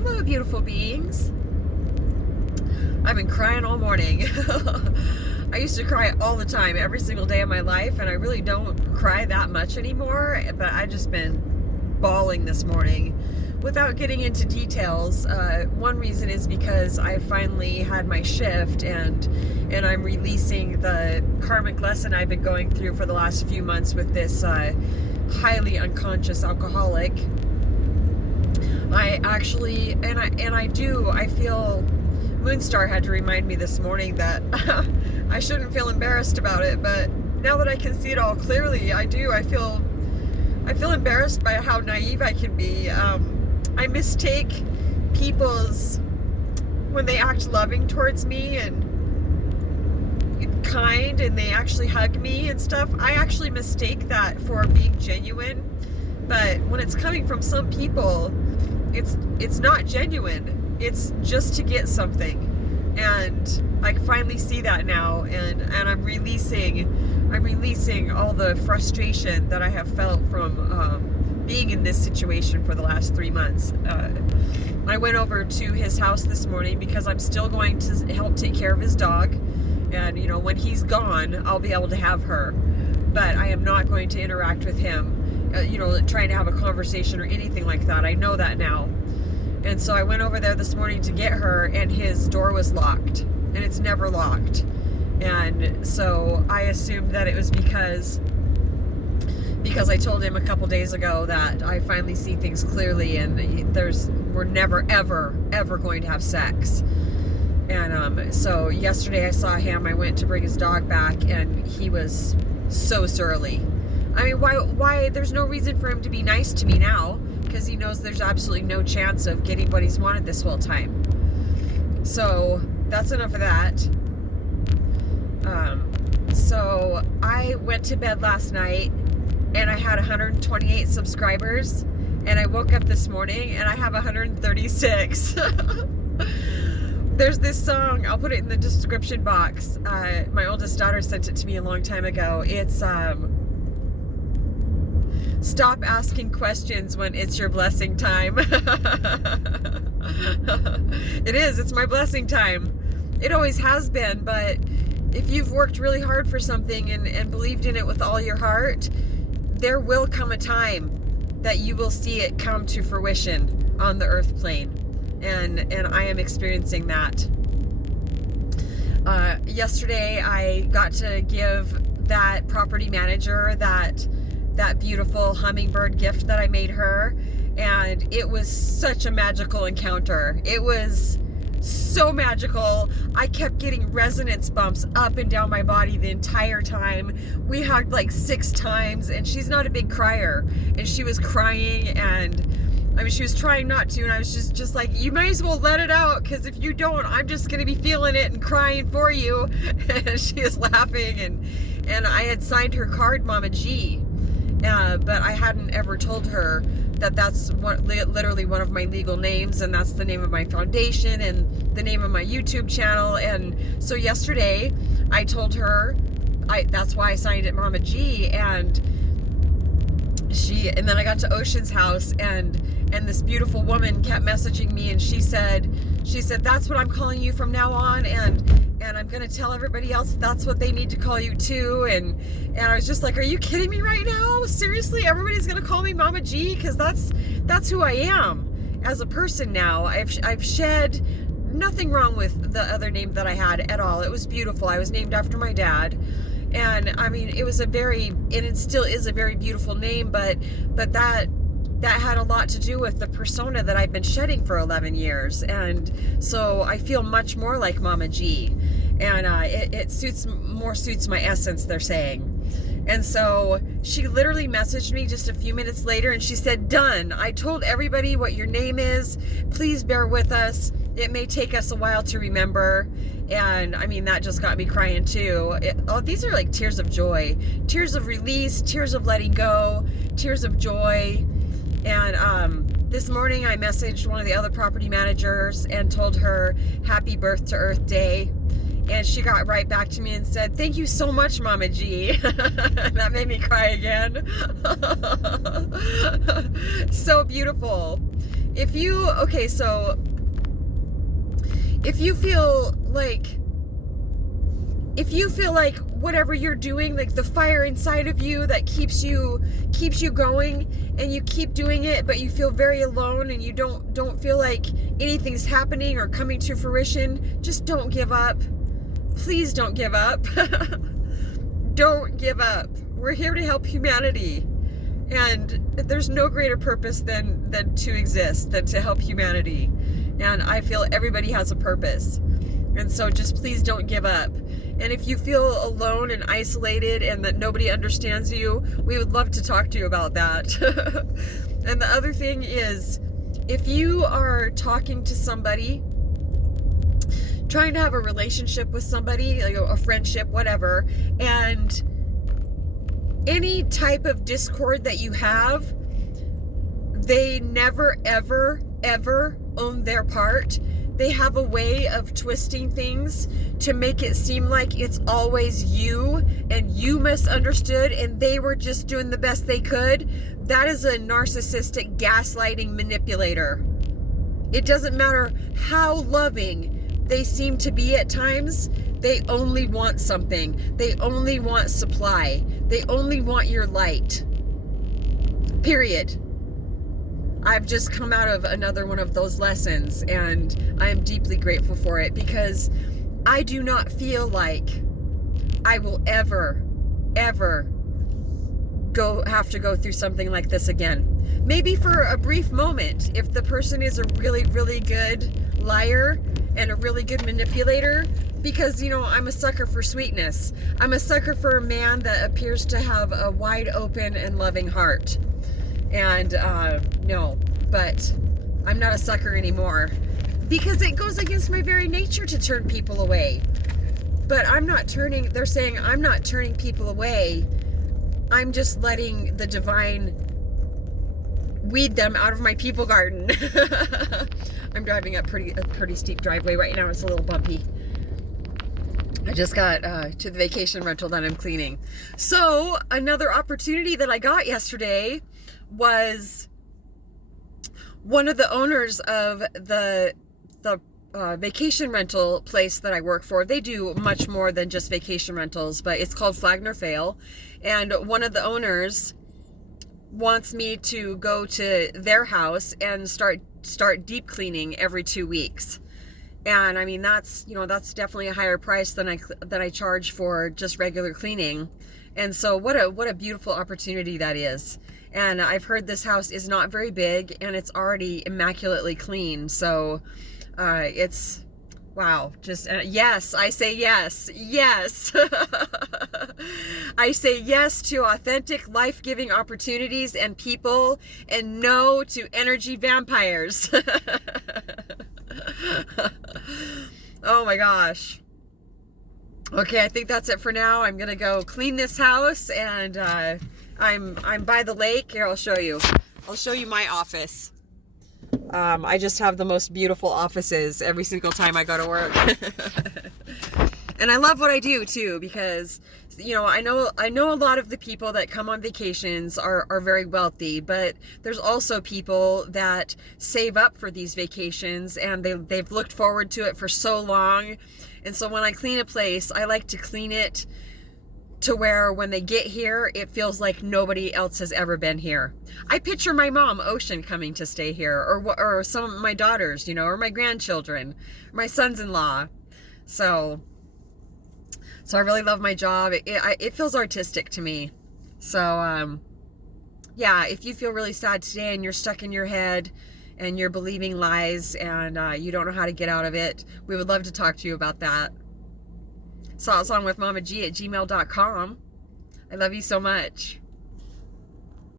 Hello, beautiful beings. I've been crying all morning. I used to cry all the time, every single day of my life, and I really don't cry that much anymore, but I've just been bawling this morning. Without getting into details, one reason is because I finally had my shift, and I'm releasing the karmic lesson I've been going through for the last few months with this highly unconscious alcoholic. I actually, I feel, Moonstar had to remind me this morning that I shouldn't feel embarrassed about it, but now that I can see it all clearly, I do. I feel embarrassed by how naive I can be. I mistake people's, when they act loving towards me and kind and they actually hug me and stuff, I actually mistake that for being genuine. But when it's coming from some people, it's not genuine. It's just to get something. And I finally see that now, and I'm releasing all the frustration that I have felt from being in this situation for the last 3 months. I went over to his house this morning because I'm still going to help take care of his dog, and when he's gone, I'll be able to have her, but I am not going to interact with him, trying to have a conversation or anything like that. I know that now. And so I went over there this morning to get her, and his door was locked, and it's never locked. And so I assumed that it was because I told him a couple days ago that I finally see things clearly, and we're never ever going to have sex. And so yesterday I saw him. I went to bring his dog back, and he was so surly. I mean, why? There's no reason for him to be nice to me now, because he knows there's absolutely no chance of getting what he's wanted this whole time. So that's enough of that. So I went to bed last night, and I had 128 subscribers, and I woke up this morning and I have 136. There's this song, I'll put it in the description box. My oldest daughter sent it to me a long time ago. It's stop asking questions when it's your blessing time. It is, it's my blessing time. It always has been, but if you've worked really hard for something and believed in it with all your heart, there will come a time that you will see it come to fruition on the earth plane. And I am experiencing that. Yesterday I got to give that property manager that beautiful hummingbird gift that I made her, and it was such a magical encounter. It was so magical. I kept getting resonance bumps up and down my body the entire time. We hugged like 6 times, and she's not a big crier, and she was crying, and I mean, she was trying not to, and I was just like, you might as well let it out, because if you don't, I'm just going to be feeling it and crying for you. And she was laughing, and I had signed her card, Mama G, but I hadn't ever told her that that's literally one of my legal names, and that's the name of my foundation and the name of my YouTube channel. And so yesterday, I told her, that's why I signed it Mama G, and then I got to Ocean's house, and this beautiful woman kept messaging me, and she said, that's what I'm calling you from now on, and I'm going to tell everybody else that's what they need to call you too. And I was just like, are you kidding me right now? Seriously, everybody's going to call me Mama G? Because that's who I am as a person now. I've shed nothing wrong with the other name that I had at all. It was beautiful. I was named after my dad. And I mean, it still is a very beautiful name, but that had a lot to do with the persona that I've been shedding for 11 years. And so I feel much more like Mama G, and it suits my essence, they're saying. And so she literally messaged me just a few minutes later, and she said, done. I told everybody what your name is. Please bear with us. It may take us a while to remember. And I mean, that just got me crying too. These are like tears of joy, tears of release, tears of letting go, tears of joy. And this morning I messaged one of the other property managers and told her happy birth to Earth Day. And she got right back to me and said, thank you so much, Mama G. That made me cry again. So beautiful. if you, okay, so if you feel like whatever you're doing, like the fire inside of you that keeps you going, and you keep doing it, but you feel very alone and you don't feel like anything's happening or coming to fruition, just don't give up. Please don't give up. Don't give up. We're here to help humanity. And there's no greater purpose than to exist, than to help humanity. And I feel everybody has a purpose. And so just please don't give up. And if you feel alone and isolated and that nobody understands you, we would love to talk to you about that. And the other thing is, if you are talking to somebody, trying to have a relationship with somebody, like a friendship, whatever, and any type of discord that you have, they never, ever, ever own their part. They have a way of twisting things to make it seem like it's always you and you misunderstood and they were just doing the best they could. That is a narcissistic, gaslighting manipulator. It doesn't matter how loving they seem to be at times. They only want something. They only want supply. They only want your light. Period. I've just come out of another one of those lessons, and I am deeply grateful for it, because I do not feel like I will ever have to go through something like this again. Maybe for a brief moment, if the person is a really, really good liar and a really good manipulator, because, you know, I'm a sucker for sweetness. I'm a sucker for a man that appears to have a wide open and loving heart. And no, but I'm not a sucker anymore, because it goes against my very nature to turn people away. But they're saying I'm not turning people away. I'm just letting the divine weed them out of my people garden. I'm driving up a pretty steep driveway right now. It's a little bumpy. I just got to the vacation rental that I'm cleaning. So another opportunity that I got yesterday was one of the owners of the vacation rental place that I work for. They do much more than just vacation rentals, but it's called Flagner Fail. And one of the owners wants me to go to their house and start deep cleaning every 2 weeks. And I mean, that's definitely a higher price than I charge for just regular cleaning. And so what a beautiful opportunity that is. And I've heard this house is not very big and it's already immaculately clean. So it's, wow, just, yes, I say yes. Yes. I say yes to authentic, life-giving opportunities and people, and no to energy vampires. Oh my gosh. Okay, I think that's it for now. I'm gonna go clean this house, and I'm by the lake. Here, I'll show you my office. I just have the most beautiful offices every single time I go to work. And I love what I do too, because, you know, I know a lot of the people that come on vacations are very wealthy, but there's also people that save up for these vacations, and they've looked forward to it for so long. And so when I clean a place, I like to clean it to where when they get here, it feels like nobody else has ever been here. I picture my mom, Ocean, coming to stay here, or some of my daughters, you know, or my grandchildren, my sons-in-law. So I really love my job. It feels artistic to me. So, yeah, if you feel really sad today and you're stuck in your head and you're believing lies and you don't know how to get out of it, we would love to talk to you about that. saltsongwithmamag@gmail.com. I love you so much.